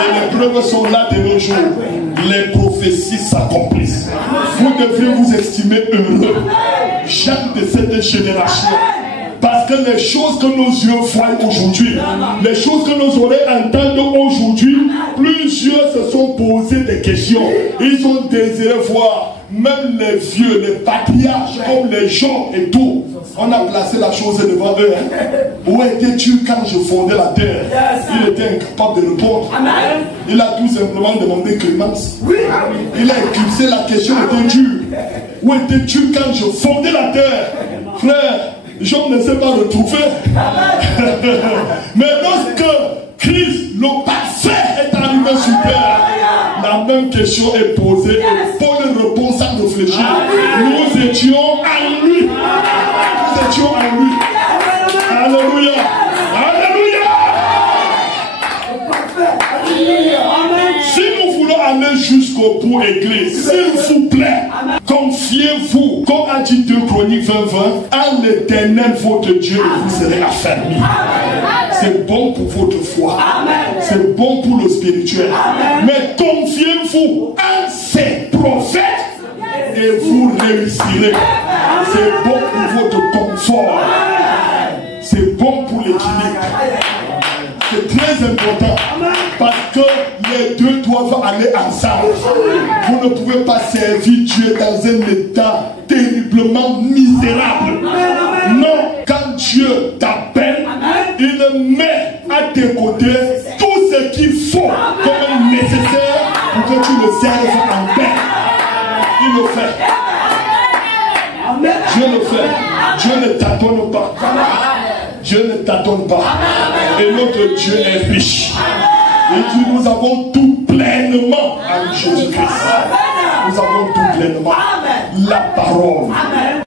Et les preuves sont là de nos jours. Les prophéties s'accomplissent. Vous devez vous estimer heureux, gens de cette génération. Parce que les choses que nos yeux voient aujourd'hui, les choses que nos oreilles entendent aujourd'hui, plusieurs se sont posés des questions. Ils ont désiré voir, même les vieux, les patriarches, comme les gens et tout. On a placé la chose devant eux. Où étais-tu quand je fondais la terre? Il était incapable de répondre. Il a tout simplement demandé clémence. Il a éclipsé la question était dure. Où étais-tu quand je fondais la terre? Frère, Job ne s'est pas retrouvé. Mais lorsque Christ, le parfait, est arrivé sur terre, la même question est posée et Paul répond sans réfléchir. Nous étions en lui. Nous étions en lui. Alléluia. Alléluia. Si nous voulons aller jusqu'au bout, Église, s'il vous plaît, confiez-vous, comme a dit 2 Chroniques 20:20, à l'Éternel votre Dieu et vous serez affermis. C'est bon pour votre foi. C'est bon pour le spirituel. Mais confiez-vous à ces prophètes et vous réussirez. C'est bon pour votre confort. C'est bon pour l'équilibre. C'est très important parce que les deux doivent aller ensemble. Vous ne pouvez pas servir Dieu dans un état terriblement misérable. Non, quand Dieu t'appelle, il met à tes côtés tout ce qu'il faut comme nécessaire pour que tu le serves en paix. Il le fait. Dieu le fait. Dieu ne t'attend pas. Dieu ne t'attend pas. Et notre Dieu est riche. Et dit nous avons tout pleinement en Jésus-Christ. Nous avons tout pleinement. La parole.